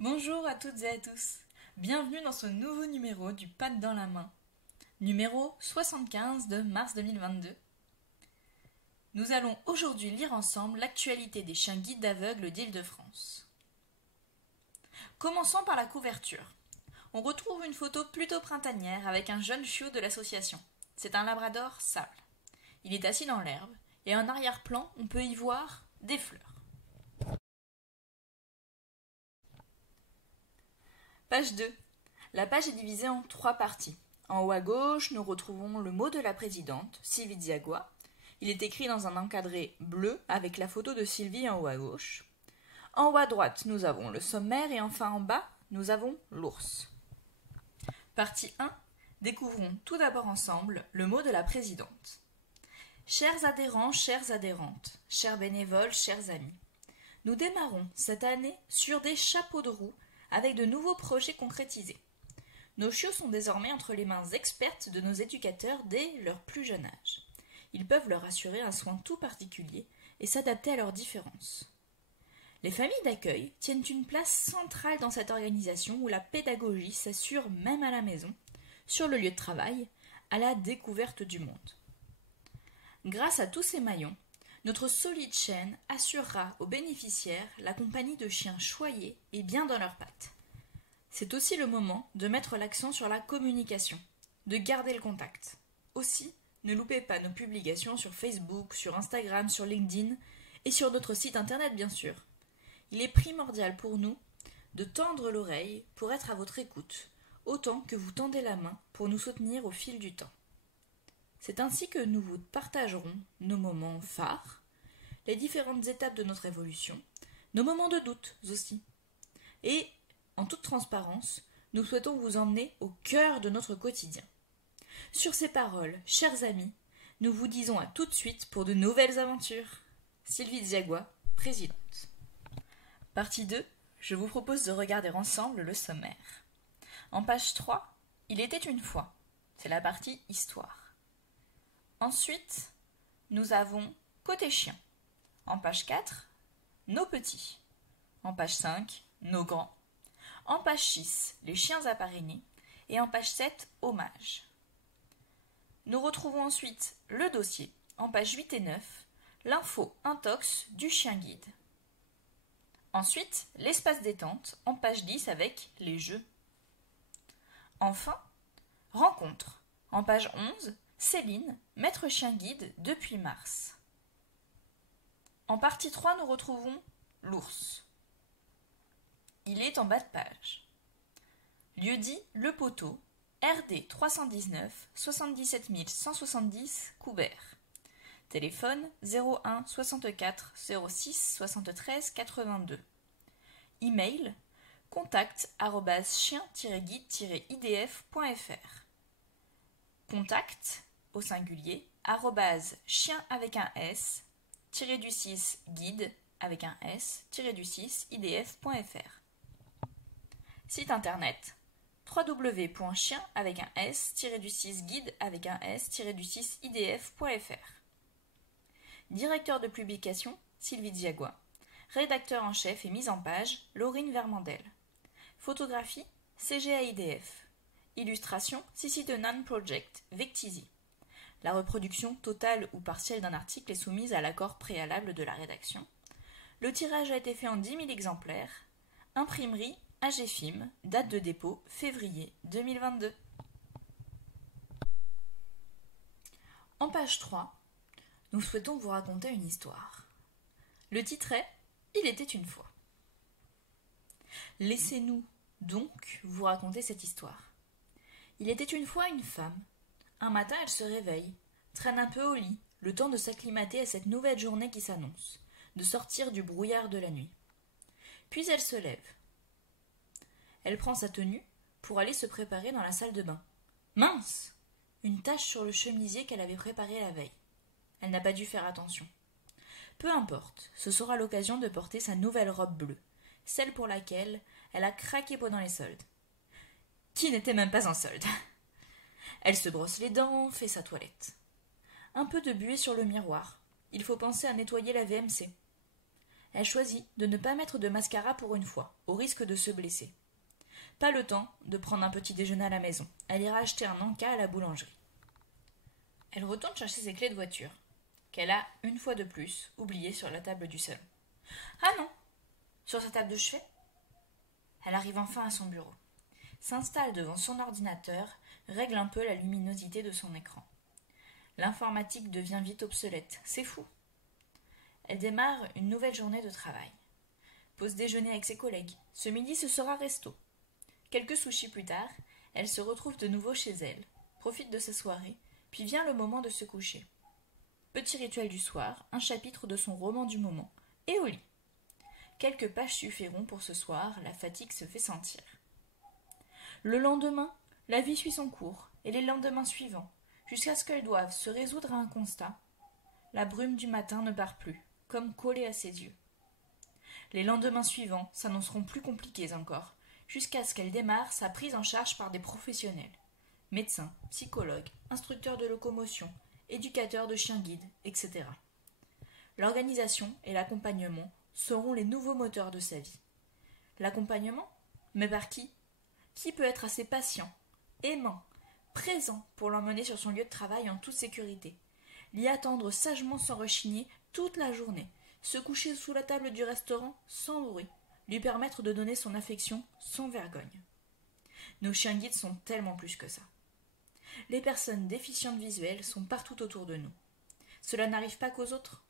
Bonjour à toutes et à tous. Bienvenue dans ce nouveau numéro du Pad dans la main. Numéro 75 de mars 2022. Nous allons aujourd'hui lire ensemble l'actualité des chiens guides d'aveugles d'Île-de-France. Commençons par la couverture. On retrouve une photo plutôt printanière avec un jeune chiot de l'association. C'est un labrador sable. Il est assis dans l'herbe et en arrière-plan, on peut y voir des fleurs. Page 2. La page est divisée en 3 parties. En haut à gauche, nous retrouvons le mot de la présidente, Sylvie Diagua. Il est écrit dans un encadré bleu avec la photo de Sylvie en haut à gauche. En haut à droite, nous avons le sommaire et enfin en bas, nous avons l'ours. Partie 1. Découvrons tout d'abord ensemble le mot de la présidente. Chers adhérents, chères adhérentes, chers bénévoles, chers amis, nous démarrons cette année sur des chapeaux de roue avec de nouveaux projets concrétisés. Nos chiots sont désormais entre les mains expertes de nos éducateurs dès leur plus jeune âge. Ils peuvent leur assurer un soin tout particulier et s'adapter à leurs différences. Les familles d'accueil tiennent une place centrale dans cette organisation où la pédagogie s'assure même à la maison, sur le lieu de travail, à la découverte du monde. Grâce à tous ces maillons, notre solide chaîne assurera aux bénéficiaires la compagnie de chiens choyés et bien dans leurs pattes. C'est aussi le moment de mettre l'accent sur la communication, de garder le contact. Aussi, ne loupez pas nos publications sur Facebook, sur Instagram, sur LinkedIn et sur notre site internet bien sûr. Il est primordial pour nous de tendre l'oreille pour être à votre écoute, autant que vous tendez la main pour nous soutenir au fil du temps. C'est ainsi que nous vous partagerons nos moments phares, les différentes étapes de notre évolution, nos moments de doute aussi. Et, en toute transparence, nous souhaitons vous emmener au cœur de notre quotidien. Sur ces paroles, chers amis, nous vous disons à tout de suite pour de nouvelles aventures. Sylvie Diagua, présidente. Partie 2, je vous propose de regarder ensemble le sommaire. En page 3, il était une fois. C'est la partie histoire. Ensuite, nous avons côté chien. En page 4, nos petits. En page 5, nos grands. En page 6, les chiens apparenés. Et en page 7, hommages. Nous retrouvons ensuite le dossier. En page 8 et 9, l'info intox du chien guide. Ensuite, l'espace détente en page 10 avec les jeux. Enfin, rencontre. En page 11, Céline, maître chien guide depuis mars. En partie 3, nous retrouvons l'ours. Il est en bas de page. Lieu-dit Le Poteau, RD 319 77 170 Coubert. Téléphone 01 64 06 73 82. Email contact@chien-guide-idf.fr. Contact au singulier @chien avec un s -du6 guide avec un s-du6 idf.fr. Site internet www.chien avec un s-du6 guide avec un s-du6 idf.fr. Directeur de publication Sylvie Diagua. Rédacteur en chef et mise en page Laurine Vermandel. Photographie CGAIDF. Illustration Sissi de Nan Project Vectisi. La reproduction totale ou partielle d'un article est soumise à l'accord préalable de la rédaction. Le tirage a été fait en 10 000 exemplaires. Imprimerie AGFIM, date de dépôt février 2022. En page 3, nous souhaitons vous raconter une histoire. Le titre est « Il était une fois ». Laissez-nous donc vous raconter cette histoire. Il était une fois une femme. Un matin, elle se réveille, traîne un peu au lit, le temps de s'acclimater à cette nouvelle journée qui s'annonce, de sortir du brouillard de la nuit. Puis elle se lève. Elle prend sa tenue pour aller se préparer dans la salle de bain. Mince! Une tache sur le chemisier qu'elle avait préparé la veille. Elle n'a pas dû faire attention. Peu importe, ce sera l'occasion de porter sa nouvelle robe bleue, celle pour laquelle elle a craqué pendant les soldes. Qui n'était même pas en solde. Elle se brosse les dents, fait sa toilette. Un peu de buée sur le miroir. Il faut penser à nettoyer la VMC. elle choisit de ne pas mettre de mascara pour une fois, au risque de se blesser. Pas le temps de prendre un petit déjeuner à la maison. Elle ira acheter un encas à la boulangerie. Elle retourne chercher ses clés de voiture, qu'elle a, une fois de plus, oubliées sur la table du salon. Ah non, sur sa table de chevet. Elle arrive enfin à son bureau, s'installe devant son ordinateur, règle un peu la luminosité de son écran. L'informatique devient vite obsolète, c'est fou. Elle démarre une nouvelle journée de travail. Pause déjeuner avec ses collègues. Ce midi, ce sera resto. Quelques sushis plus tard, elle se retrouve de nouveau chez elle, profite de sa soirée, puis vient le moment de se coucher. Petit rituel du soir, un chapitre de son roman du moment, et au lit. Quelques pages suffiront pour ce soir, la fatigue se fait sentir. Le lendemain, la vie suit son cours, et les lendemains suivants, jusqu'à ce qu'elle doive se résoudre à un constat. La brume du matin ne part plus, comme collée à ses yeux. Les lendemains suivants s'annonceront plus compliqués encore, jusqu'à ce qu'elle démarre sa prise en charge par des professionnels. Médecins, psychologues, instructeurs de locomotion, éducateurs de chiens guides, etc. L'organisation et l'accompagnement seront les nouveaux moteurs de sa vie. L'accompagnement? Mais par qui? Qui peut être assez patient, aimant, présent pour l'emmener sur son lieu de travail en toute sécurité, l'y attendre sagement sans rechigner toute la journée, se coucher sous la table du restaurant sans bruit, lui permettre de donner son affection sans vergogne. Nos chiens guides sont tellement plus que ça. Les personnes déficientes visuelles sont partout autour de nous. Cela n'arrive pas qu'aux autres.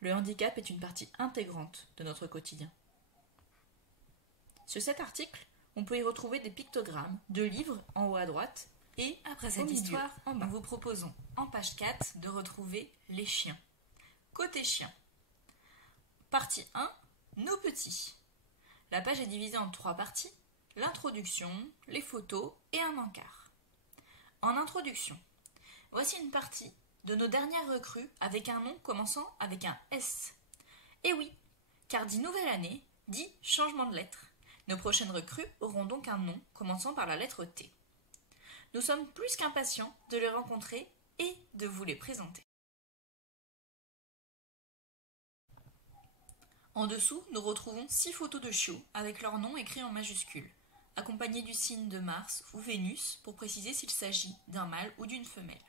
Le handicap est une partie intégrante de notre quotidien. Sur cet article, on peut y retrouver des pictogrammes de livres en haut à droite et, après cette histoire, en bas. Nous vous proposons en page 4 de retrouver les chiens. Côté chiens. Partie 1, nos petits. La page est divisée en 3 parties, l'introduction, les photos et un encart. En introduction, voici une partie de nos dernières recrues avec un nom commençant avec un S. Et oui, car dit nouvelle année, dit changement de lettre. Nos prochaines recrues auront donc un nom commençant par la lettre T. Nous sommes plus qu'impatients de les rencontrer et de vous les présenter. En dessous, nous retrouvons 6 photos de chiots avec leur nom écrit en majuscules, accompagnés du signe de Mars ou Vénus pour préciser s'il s'agit d'un mâle ou d'une femelle.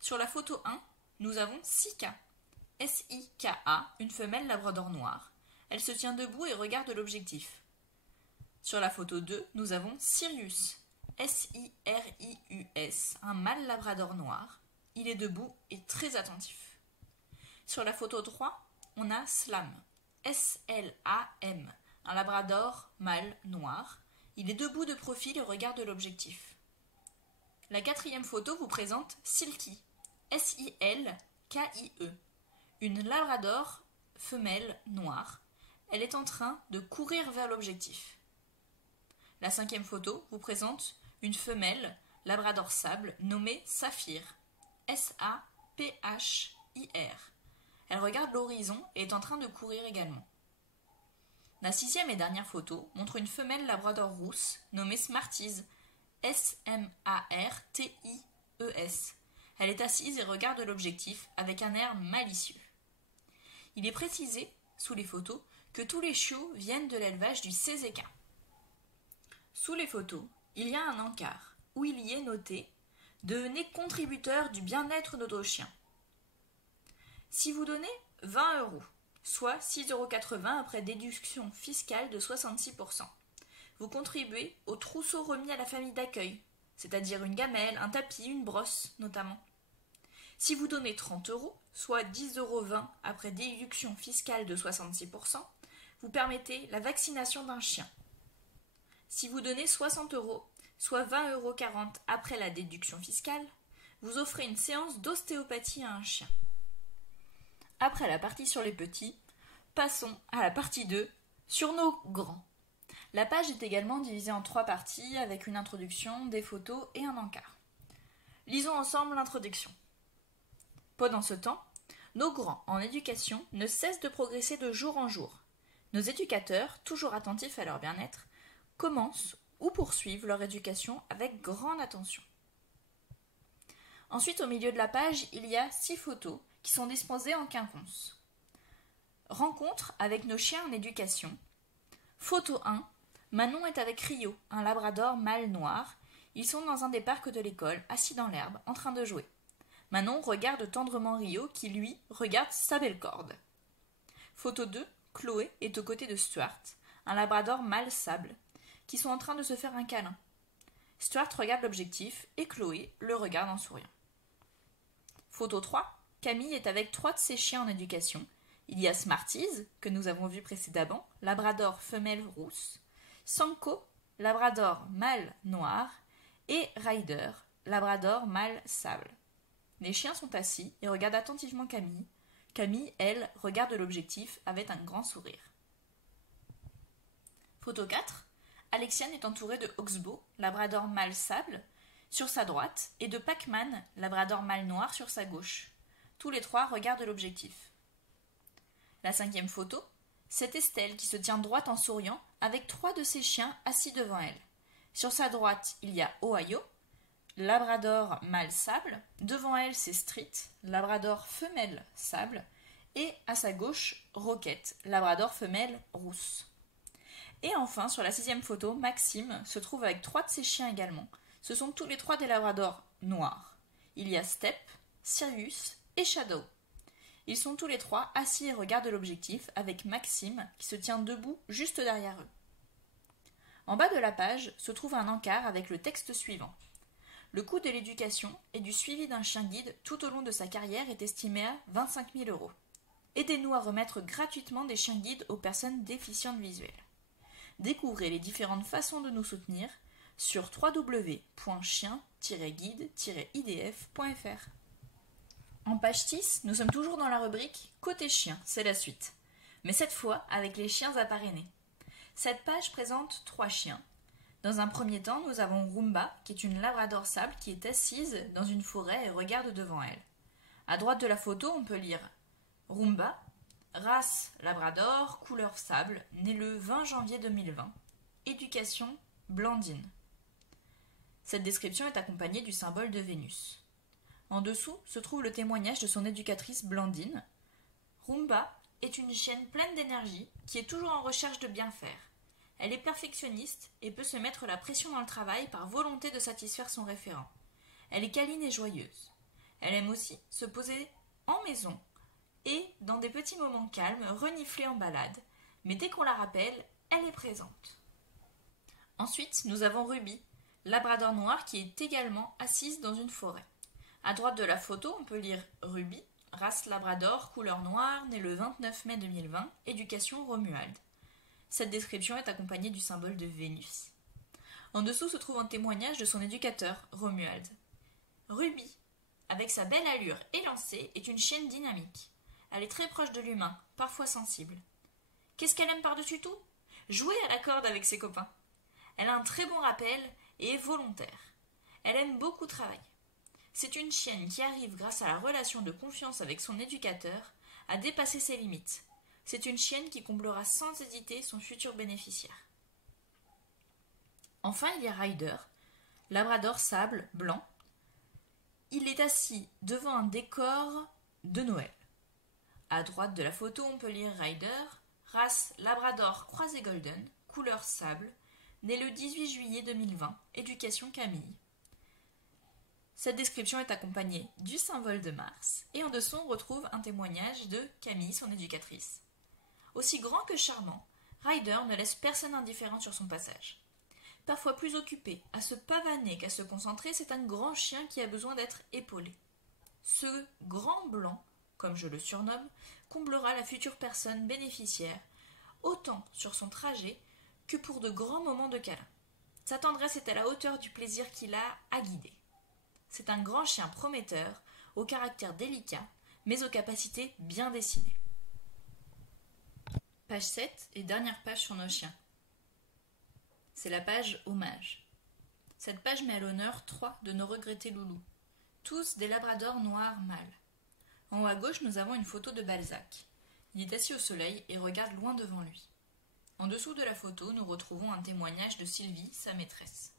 Sur la photo 1, nous avons Sika, S-I-K-A, une femelle labrador noire. Elle se tient debout et regarde l'objectif. Sur la photo 2, nous avons Sirius, S-I-R-I-U-S, un mâle labrador noir. Il est debout et très attentif. Sur la photo 3, on a Slam, S-L-A-M, un labrador mâle noir. Il est debout de profil et regarde l'objectif. La 4e photo vous présente Silky, S-I-L-K-I-E, une labrador femelle noire. Elle est en train de courir vers l'objectif. La 5e photo vous présente une femelle labrador sable nommée Saphir, S-A-P-H-I-R. Elle regarde l'horizon et est en train de courir également. La 6e et dernière photo montre une femelle labrador rousse nommée Smarties, S-M-A-R-T-I-E-S. Elle est assise et regarde l'objectif avec un air malicieux. Il est précisé, sous les photos, que tous les chiots viennent de l'élevage du Sézéquin. Sous les photos, il y a un encart où il y est noté « Devenez contributeur du bien-être de nos chiens ». Si vous donnez 20 €, soit 6,80 € après déduction fiscale de 66%, vous contribuez au trousseau remis à la famille d'accueil, c'est-à-dire une gamelle, un tapis, une brosse notamment. Si vous donnez 30 €, soit 10,20 € après déduction fiscale de 66%, vous permettez la vaccination d'un chien. Si vous donnez 60 €, soit 20,40 € après la déduction fiscale, vous offrez une séance d'ostéopathie à un chien. Après la partie sur les petits, passons à la partie 2, sur nos grands. La page est également divisée en 3 parties avec une introduction, des photos et un encart. Lisons ensemble l'introduction. Pendant ce temps, nos grands en éducation ne cessent de progresser de jour en jour. Nos éducateurs, toujours attentifs à leur bien-être, commencent ou poursuivent leur éducation avec grande attention. Ensuite, au milieu de la page, il y a 6 photos qui sont disposées en quinconce. Rencontre avec nos chiens en éducation. Photo 1. Manon est avec Rio, un labrador mâle noir. Ils sont dans un des parcs de l'école, assis dans l'herbe, en train de jouer. Manon regarde tendrement Rio, qui, lui, regarde sa belle corde. Photo 2. Chloé est aux côtés de Stuart, un labrador mâle sable, qui sont en train de se faire un câlin. Stuart regarde l'objectif et Chloé le regarde en souriant. Photo 3. Camille est avec 3 de ses chiens en éducation. Il y a Smarties, que nous avons vu précédemment, labrador femelle rousse, Sanko, labrador mâle noir, et Ryder, labrador mâle sable. Les chiens sont assis et regardent attentivement Camille. Camille, elle, regarde l'objectif avec un grand sourire. Photo 4. Alexiane est entourée de Oxbow, labrador mâle sable, sur sa droite, et de Pac-Man, labrador mâle noir, sur sa gauche. Tous les 3 regardent l'objectif. La 5e photo, c'est Estelle qui se tient droite en souriant avec 3 de ses chiens assis devant elle. Sur sa droite, il y a Ohio, labrador mâle sable. Devant elle, c'est Street, labrador femelle sable. Et à sa gauche, Roquette, labrador femelle rousse. Et enfin, sur la 6e photo, Maxime se trouve avec 3 de ses chiens également. Ce sont tous les 3 des labradors noirs. Il y a Step, Sirius et Shadow. Ils sont tous les 3 assis et regardent l'objectif avec Maxime qui se tient debout juste derrière eux. En bas de la page se trouve un encart avec le texte suivant. Le coût de l'éducation et du suivi d'un chien guide tout au long de sa carrière est estimé à 25 000 €. Aidez-nous à remettre gratuitement des chiens guides aux personnes déficientes visuelles. Découvrez les différentes façons de nous soutenir sur www.chien-guide-idf.fr. En page 6, nous sommes toujours dans la rubrique Côté chien, c'est la suite. Mais cette fois avec les chiens à parrainer. Cette page présente 3 chiens. Dans un premier temps, nous avons Roomba, qui est une labrador sable qui est assise dans une forêt et regarde devant elle. À droite de la photo, on peut lire Roomba, race labrador, couleur sable, né le 20 janvier 2020. Éducation, Blandine. Cette description est accompagnée du symbole de Vénus. En dessous se trouve le témoignage de son éducatrice Blandine. Roomba est une chienne pleine d'énergie qui est toujours en recherche de bien faire. Elle est perfectionniste et peut se mettre la pression dans le travail par volonté de satisfaire son référent. Elle est câline et joyeuse. Elle aime aussi se poser en maison et, dans des petits moments calmes, renifler en balade. Mais dès qu'on la rappelle, elle est présente. Ensuite, nous avons Ruby, labrador noir qui est également assise dans une forêt. À droite de la photo, on peut lire Ruby, race labrador, couleur noire, né le 29 mai 2020, éducation Romuald. Cette description est accompagnée du symbole de Vénus. En dessous se trouve un témoignage de son éducateur, Romuald. Ruby, avec sa belle allure élancée, est une chienne dynamique. Elle est très proche de l'humain, parfois sensible. Qu'est-ce qu'elle aime par-dessus tout? Jouer à la corde avec ses copains. Elle a un très bon rappel et est volontaire. Elle aime beaucoup travailler. C'est une chienne qui arrive, grâce à la relation de confiance avec son éducateur, à dépasser ses limites. C'est une chienne qui comblera sans hésiter son futur bénéficiaire. Enfin, il y a Ryder, labrador sable blanc. Il est assis devant un décor de Noël. À droite de la photo, on peut lire Ryder, race labrador croisé golden, couleur sable, né le 18 juillet 2020, éducation Camille. Cette description est accompagnée du symbole de Mars, et en dessous on retrouve un témoignage de Camille, son éducatrice. Aussi grand que charmant, Ryder ne laisse personne indifférent sur son passage. Parfois plus occupé à se pavaner qu'à se concentrer, c'est un grand chien qui a besoin d'être épaulé. Ce grand blanc, comme je le surnomme, comblera la future personne bénéficiaire, autant sur son trajet que pour de grands moments de câlin. Sa tendresse est à la hauteur du plaisir qu'il a à guider. C'est un grand chien prometteur, au caractère délicat, mais aux capacités bien dessinées. Page 7 et dernière page sur nos chiens. C'est la page hommage. Cette page met à l'honneur 3 de nos regrettés loulous, tous des labradors noirs mâles. En haut à gauche, nous avons une photo de Balzac. Il est assis au soleil et regarde loin devant lui. En dessous de la photo, nous retrouvons un témoignage de Sylvie, sa maîtresse.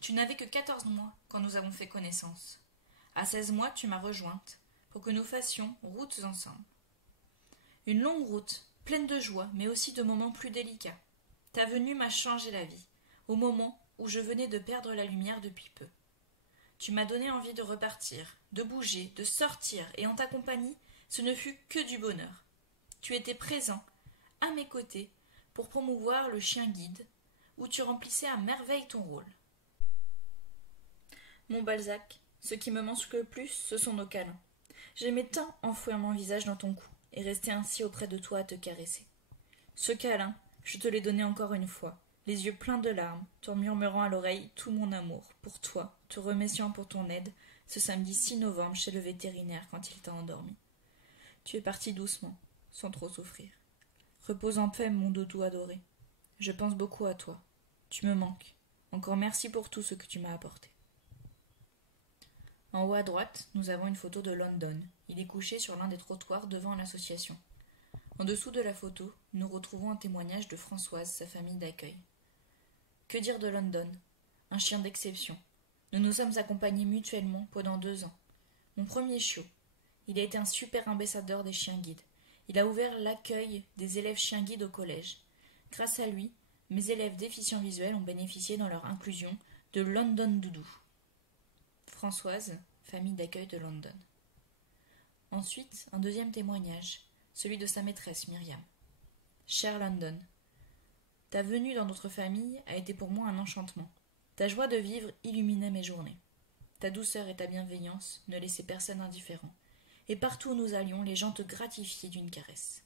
Tu n'avais que 14 mois quand nous avons fait connaissance. À 16 mois, tu m'as rejointe pour que nous fassions route ensemble. Une longue route, pleine de joie, mais aussi de moments plus délicats. Ta venue m'a changé la vie, au moment où je venais de perdre la lumière depuis peu. Tu m'as donné envie de repartir, de bouger, de sortir, et en ta compagnie, ce ne fut que du bonheur. Tu étais présent, à mes côtés, pour promouvoir le chien guide, où tu remplissais à merveille ton rôle. Mon Balzac, ce qui me manque le plus, ce sont nos câlins. J'aimais tant enfouir mon visage dans ton cou, et rester ainsi auprès de toi à te caresser. Ce câlin, je te l'ai donné encore une fois, les yeux pleins de larmes, te murmurant à l'oreille tout mon amour, pour toi, te remerciant pour ton aide, ce samedi 6 novembre chez le vétérinaire quand il t'a endormi. Tu es parti doucement, sans trop souffrir. Repose en paix, mon doudou adoré. Je pense beaucoup à toi. Tu me manques. Encore merci pour tout ce que tu m'as apporté. En haut à droite, nous avons une photo de London. Il est couché sur l'un des trottoirs devant l'association. En dessous de la photo, nous retrouvons un témoignage de Françoise, sa famille d'accueil. Que dire de London? Un chien d'exception. Nous nous sommes accompagnés mutuellement pendant 2 ans. Mon premier chiot. Il a été un super ambassadeur des chiens guides. Il a ouvert l'accueil des élèves chiens guides au collège. Grâce à lui, mes élèves déficients visuels ont bénéficié dans leur inclusion de London Doudou. Françoise, famille d'accueil de London. Ensuite, un deuxième témoignage, celui de sa maîtresse Myriam. Cher London, ta venue dans notre famille a été pour moi un enchantement. Ta joie de vivre illuminait mes journées. Ta douceur et ta bienveillance ne laissaient personne indifférent. Et partout où nous allions, les gens te gratifiaient d'une caresse.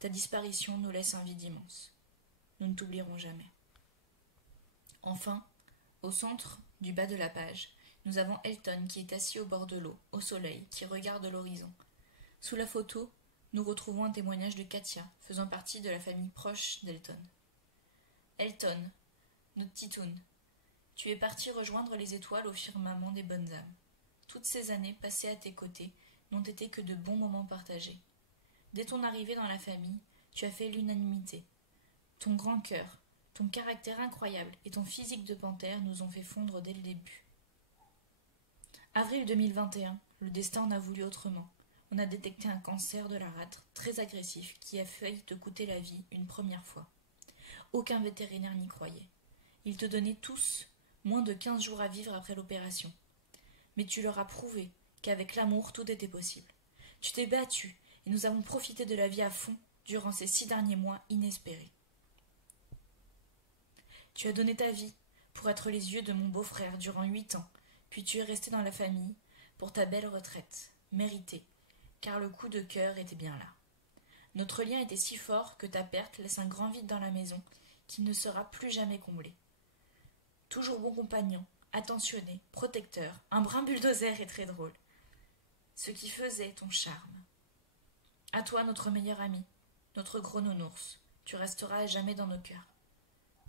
Ta disparition nous laisse un vide immense. Nous ne t'oublierons jamais. Enfin, au centre du bas de la page, nous avons Elton qui est assis au bord de l'eau, au soleil, qui regarde l'horizon. Sous la photo, nous retrouvons un témoignage de Katia, faisant partie de la famille proche d'Elton. Elton, notre titoune, tu es parti rejoindre les étoiles au firmament des bonnes âmes. Toutes ces années passées à tes côtés n'ont été que de bons moments partagés. Dès ton arrivée dans la famille, tu as fait l'unanimité. Ton grand cœur, ton caractère incroyable et ton physique de panthère nous ont fait fondre dès le début. Avril 2021, le destin en a voulu autrement. On a détecté un cancer de la rate très agressif qui a failli te coûter la vie une première fois. Aucun vétérinaire n'y croyait. Ils te donnaient tous moins de 15 jours à vivre après l'opération. Mais tu leur as prouvé qu'avec l'amour, tout était possible. Tu t'es battu et nous avons profité de la vie à fond durant ces 6 derniers mois inespérés. Tu as donné ta vie pour être les yeux de mon beau-frère durant 8 ans, puis tu es resté dans la famille pour ta belle retraite, méritée, car le coup de cœur était bien là. Notre lien était si fort que ta perte laisse un grand vide dans la maison qui ne sera plus jamais comblé. Toujours bon compagnon, attentionné, protecteur, un brin bulldozer et très drôle. Ce qui faisait ton charme. À toi, notre meilleur ami, notre gros nounours, tu resteras à jamais dans nos cœurs.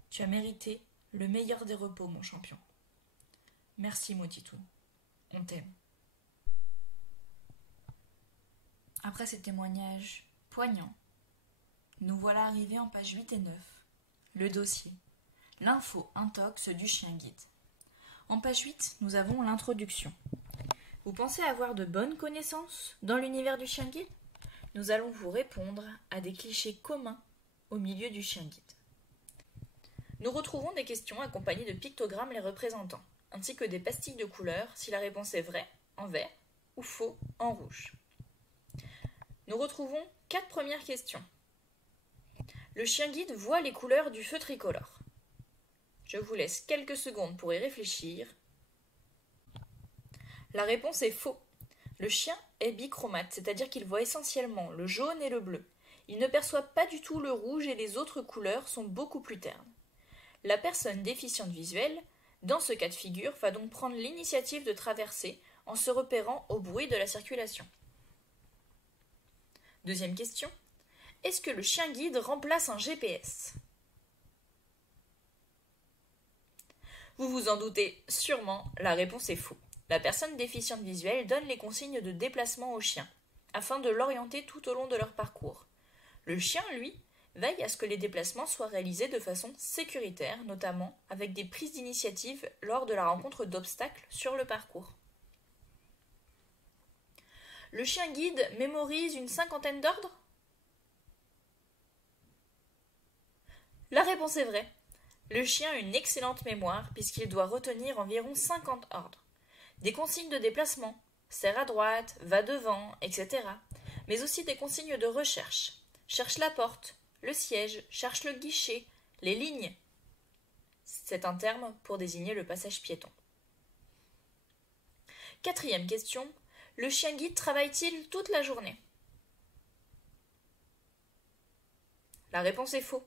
Tu as mérité le meilleur des repos, mon champion. Merci, Motitoun. On t'aime. Après ces témoignages poignants, nous voilà arrivés en pages 8 et 9. Le dossier. L'info intox du chien guide. En page 8, nous avons l'introduction. Vous pensez avoir de bonnes connaissances dans l'univers du chien guide? Nous allons vous répondre à des clichés communs au milieu du chien guide. Nous retrouvons des questions accompagnées de pictogrammes les représentant, ainsi que des pastilles de couleurs si la réponse est vraie, en vert, ou faux, en rouge. Nous retrouvons 4 premières questions. Le chien guide voit les couleurs du feu tricolore. Je vous laisse quelques secondes pour y réfléchir. La réponse est faux. Le chien est bichromate, c'est-à-dire qu'il voit essentiellement le jaune et le bleu. Il ne perçoit pas du tout le rouge et les autres couleurs sont beaucoup plus ternes. La personne déficiente visuelle, dans ce cas de figure, va donc prendre l'initiative de traverser en se repérant au bruit de la circulation. Deuxième question. Est-ce que le chien guide remplace un GPS? Vous vous en doutez sûrement, la réponse est faux. La personne déficiente visuelle donne les consignes de déplacement au chien, afin de l'orienter tout au long de leur parcours. Le chien, lui, veille à ce que les déplacements soient réalisés de façon sécuritaire, notamment avec des prises d'initiative lors de la rencontre d'obstacles sur le parcours. Le chien guide mémorise une 50aine d'ordres? La réponse est vraie. Le chien a une excellente mémoire puisqu'il doit retenir environ 50 ordres. Des consignes de déplacement, serre à droite, va devant, etc. Mais aussi des consignes de recherche. Cherche la porte, le siège, cherche le guichet, les lignes. C'est un terme pour désigner le passage piéton. 4e question. Le chien guide travaille-t-il toute la journée? La réponse est faux.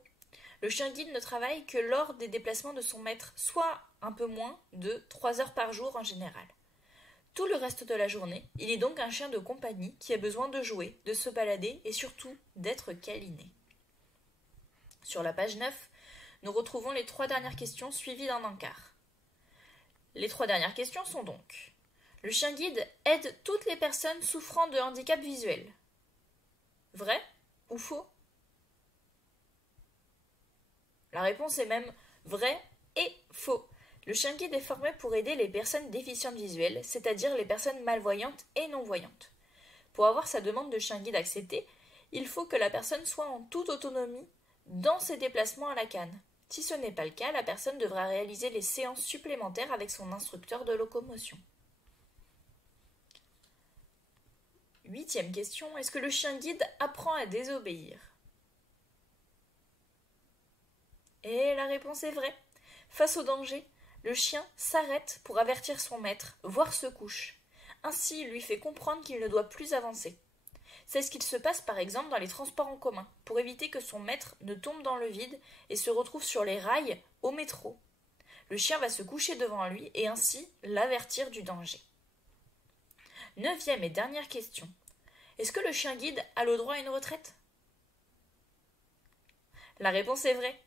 Le chien guide ne travaille que lors des déplacements de son maître, soit un peu moins de 3 heures par jour en général. Tout le reste de la journée, il est donc un chien de compagnie qui a besoin de jouer, de se balader et surtout d'être câliné. Sur la page 9, nous retrouvons les 3 dernières questions suivies d'un encart. Les 3 dernières questions sont donc: le chien guide aide toutes les personnes souffrant de handicap visuel. Vrai ou faux? La réponse est même vrai et faux. Le chien guide est formé pour aider les personnes déficientes visuelles, c'est-à-dire les personnes malvoyantes et non-voyantes. Pour avoir sa demande de chien guide acceptée, il faut que la personne soit en toute autonomie dans ses déplacements à la canne. Si ce n'est pas le cas, la personne devra réaliser les séances supplémentaires avec son instructeur de locomotion. 8e question. Est-ce que le chien guide apprend à désobéir? Et la réponse est vraie. Face au danger, le chien s'arrête pour avertir son maître, voire se couche. Ainsi, il lui fait comprendre qu'il ne doit plus avancer. C'est ce qu'il se passe par exemple dans les transports en commun, pour éviter que son maître ne tombe dans le vide et se retrouve sur les rails au métro. Le chien va se coucher devant lui et ainsi l'avertir du danger. 9e et dernière question. Est-ce que le chien guide a le droit à une retraite? La réponse est vraie.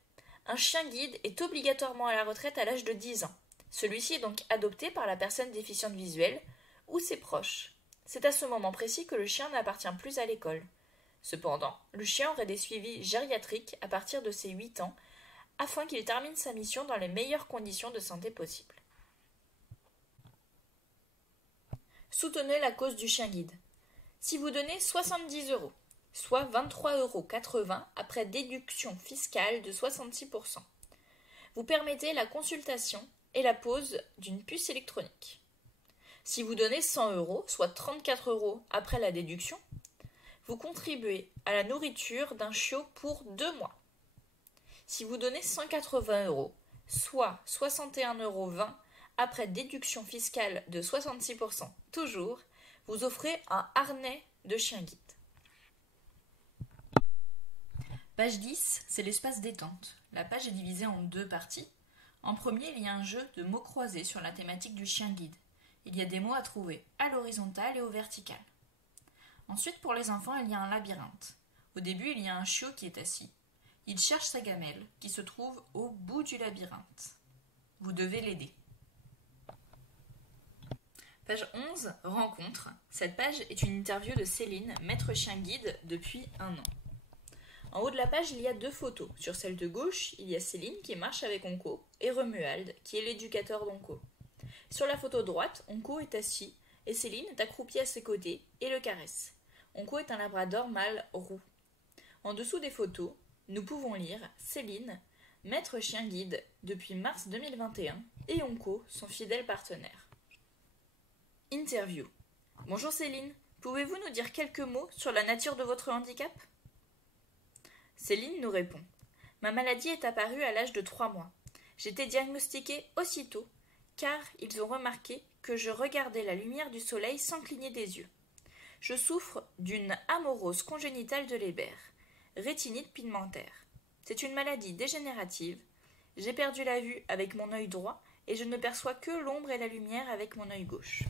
Un chien guide est obligatoirement à la retraite à l'âge de 10 ans. Celui-ci est donc adopté par la personne déficiente visuelle ou ses proches. C'est à ce moment précis que le chien n'appartient plus à l'école. Cependant, le chien aurait des suivis gériatriques à partir de ses 8 ans afin qu'il termine sa mission dans les meilleures conditions de santé possibles. Soutenez la cause du chien guide. Si vous donnez 70 €, soit 23,80 € après déduction fiscale de 66%, vous permettez la consultation et la pose d'une puce électronique. Si vous donnez 100 €, soit 34 € après la déduction, vous contribuez à la nourriture d'un chiot pour 2 mois. Si vous donnez 180 €, soit 61,20 € après déduction fiscale de 66% toujours, vous offrez un harnais de chien guide. Page 10, c'est l'espace détente. La page est divisée en 2 parties. En premier, il y a un jeu de mots croisés sur la thématique du chien guide. Il y a des mots à trouver à l'horizontale et au vertical. Ensuite, pour les enfants, il y a un labyrinthe. Au début, il y a un chiot qui est assis. Il cherche sa gamelle, qui se trouve au bout du labyrinthe. Vous devez l'aider. Page 11, rencontre. Cette page est une interview de Céline, maître chien guide depuis 1 an. En haut de la page, il y a 2 photos. Sur celle de gauche, il y a Céline qui marche avec Onco et Romuald, qui est l'éducateur d'Onco. Sur la photo droite, Onco est assis et Céline est accroupie à ses côtés et le caresse. Onco est un labrador mâle roux. En dessous des photos, nous pouvons lire Céline, maître chien guide depuis mars 2021 et Onco, son fidèle partenaire. Interview. Bonjour Céline, pouvez-vous nous dire quelques mots sur la nature de votre handicap? Céline nous répond. Ma maladie est apparue à l'âge de 3 mois. J'étais diagnostiquée aussitôt, car ils ont remarqué que je regardais la lumière du soleil sans cligner des yeux. Je souffre d'une amorose congénitale de Leber, rétinite pigmentaire. C'est une maladie dégénérative. J'ai perdu la vue avec mon œil droit et je ne perçois que l'ombre et la lumière avec mon œil gauche.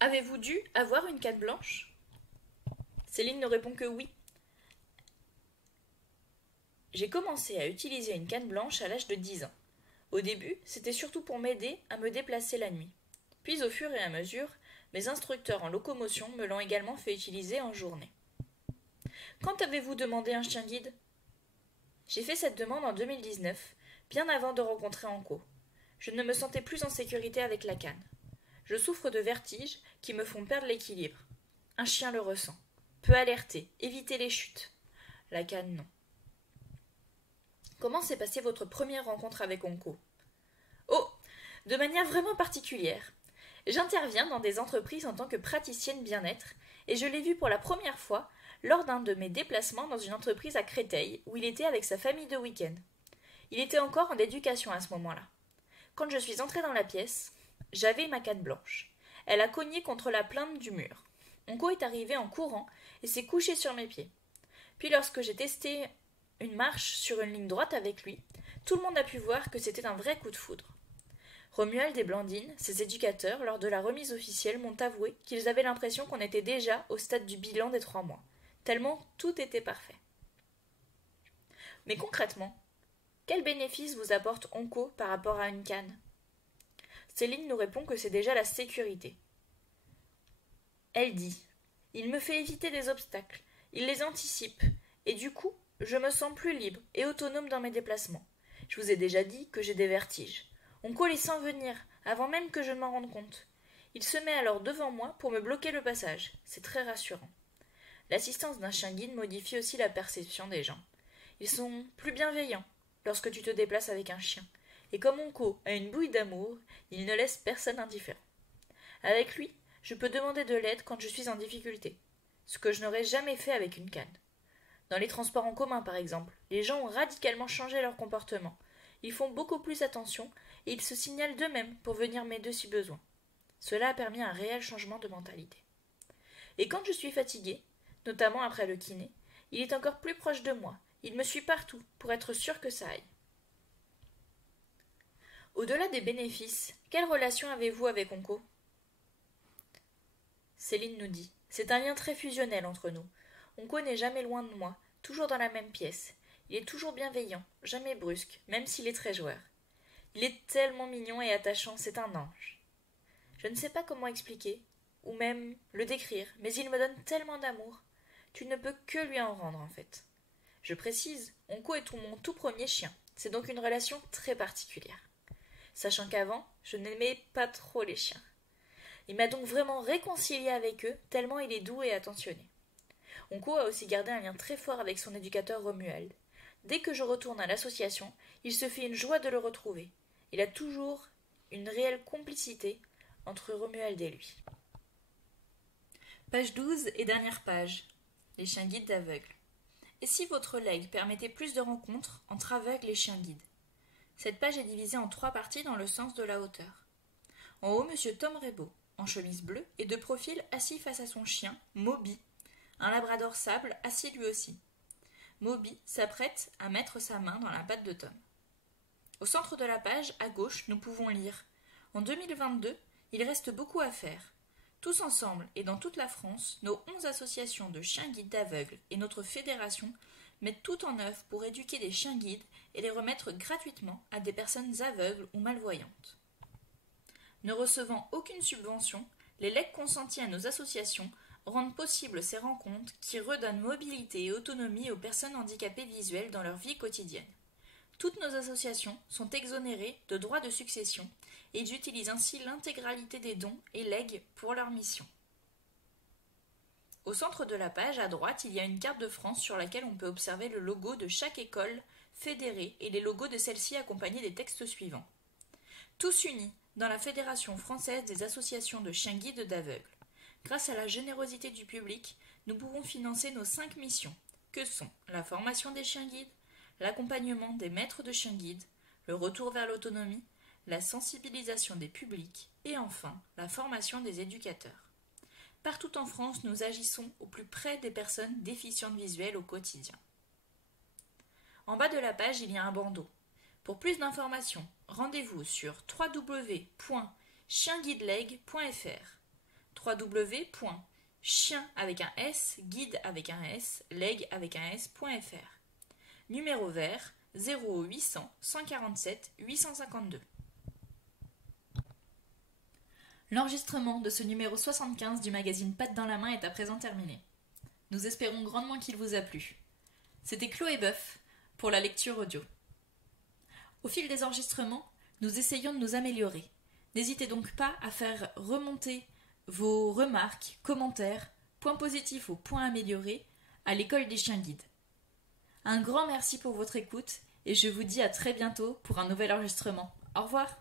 Avez-vous dû avoir une canne blanche? Céline ne répond que oui. J'ai commencé à utiliser une canne blanche à l'âge de 10 ans. Au début, c'était surtout pour m'aider à me déplacer la nuit. Puis au fur et à mesure, mes instructeurs en locomotion me l'ont également fait utiliser en journée. Quand avez-vous demandé un chien guide? J'ai fait cette demande en 2019, bien avant de rencontrer Anko. Je ne me sentais plus en sécurité avec la canne. Je souffre de vertiges qui me font perdre l'équilibre. Un chien le ressent. Peut alerter, éviter les chutes. La canne, non. Comment s'est passée votre première rencontre avec Onco? Oh, de manière vraiment particulière. J'interviens dans des entreprises en tant que praticienne bien-être et je l'ai vu pour la première fois lors d'un de mes déplacements dans une entreprise à Créteil où il était avec sa famille de week-end. Il était encore en éducation à ce moment-là. Quand je suis entrée dans la pièce, j'avais ma canne blanche. Elle a cogné contre la plainte du mur. Onco est arrivé en courant et s'est couché sur mes pieds. Puis lorsque j'ai testé une marche sur une ligne droite avec lui, tout le monde a pu voir que c'était un vrai coup de foudre. Romuald et Blandine, ses éducateurs, lors de la remise officielle, m'ont avoué qu'ils avaient l'impression qu'on était déjà au stade du bilan des 3 mois, tellement tout était parfait. Mais concrètement, quel bénéfice vous apporte Onco par rapport à une canne? Céline nous répond que c'est déjà la sécurité. Elle dit « Il me fait éviter des obstacles, il les anticipe, et du coup, je me sens plus libre et autonome dans mes déplacements. Je vous ai déjà dit que j'ai des vertiges. Onco les sent venir, avant même que je m'en rende compte. Il se met alors devant moi pour me bloquer le passage. C'est très rassurant. L'assistance d'un chien guide modifie aussi la perception des gens. Ils sont plus bienveillants lorsque tu te déplaces avec un chien. Et comme Onco a une bouille d'amour, il ne laisse personne indifférent. Avec lui, je peux demander de l'aide quand je suis en difficulté, ce que je n'aurais jamais fait avec une canne. Dans les transports en commun, par exemple, les gens ont radicalement changé leur comportement. Ils font beaucoup plus attention et ils se signalent d'eux-mêmes pour venir m'aider si besoin. Cela a permis un réel changement de mentalité. Et quand je suis fatiguée, notamment après le kiné, il est encore plus proche de moi. Il me suit partout pour être sûr que ça aille. Au-delà des bénéfices, quelle relation avez-vous avec Onco? Céline nous dit « C'est un lien très fusionnel entre nous. Onco n'est jamais loin de moi, toujours dans la même pièce. Il est toujours bienveillant, jamais brusque, même s'il est très joueur. Il est tellement mignon et attachant, c'est un ange. Je ne sais pas comment expliquer, ou même le décrire, mais il me donne tellement d'amour. Tu ne peux que lui en rendre, en fait. Je précise, Onco est mon tout premier chien. C'est donc une relation très particulière. Sachant qu'avant, je n'aimais pas trop les chiens. Il m'a donc vraiment réconciliée avec eux, tellement il est doux et attentionné. Onco a aussi gardé un lien très fort avec son éducateur Romuald. Dès que je retourne à l'association, il se fait une joie de le retrouver. Il a toujours une réelle complicité entre Romuald et lui. Page 12 et dernière page. Les chiens guides d'aveugles. Et si votre legs permettait plus de rencontres entre aveugles et chiens guides? Cette page est divisée en 3 parties dans le sens de la hauteur. En haut, M. Tom Rebaud, en chemise bleue, et de profil assis face à son chien, Moby, un labrador sable assis lui aussi. Moby s'apprête à mettre sa main dans la patte de Tom. Au centre de la page, à gauche, nous pouvons lire « En 2022, il reste beaucoup à faire. Tous ensemble et dans toute la France, nos 11 associations de chiens guides d'aveugles et notre fédération mettent tout en œuvre pour éduquer des chiens guides et les remettre gratuitement à des personnes aveugles ou malvoyantes. Ne recevant aucune subvention, les legs consentis à nos associations rendent possible ces rencontres qui redonnent mobilité et autonomie aux personnes handicapées visuelles dans leur vie quotidienne. Toutes nos associations sont exonérées de droits de succession et ils utilisent ainsi l'intégralité des dons et legs pour leur mission. Au centre de la page, à droite, il y a une carte de France sur laquelle on peut observer le logo de chaque école fédérée et les logos de celle-ci accompagnés des textes suivants. Tous unis dans la Fédération française des associations de chiens guides d'aveugles. Grâce à la générosité du public, nous pouvons financer nos 5 missions, que sont la formation des chiens guides, l'accompagnement des maîtres de chiens guides, le retour vers l'autonomie, la sensibilisation des publics et enfin la formation des éducateurs. Partout en France, nous agissons au plus près des personnes déficientes visuelles au quotidien. En bas de la page, il y a un bandeau. Pour plus d'informations, rendez-vous sur www.chienguideleg.fr www.chien avec un S, guide avec un S, leg avec un S.fr. Numéro vert 0800 147 852. L'enregistrement de ce numéro 75 du magazine Pattes dans la main est à présent terminé. Nous espérons grandement qu'il vous a plu. C'était Chloé Boeuf pour la lecture audio. Au fil des enregistrements, nous essayons de nous améliorer. N'hésitez donc pas à faire remonter vos remarques, commentaires, points positifs ou points améliorés à l'école des chiens guides. Un grand merci pour votre écoute et je vous dis à très bientôt pour un nouvel enregistrement. Au revoir!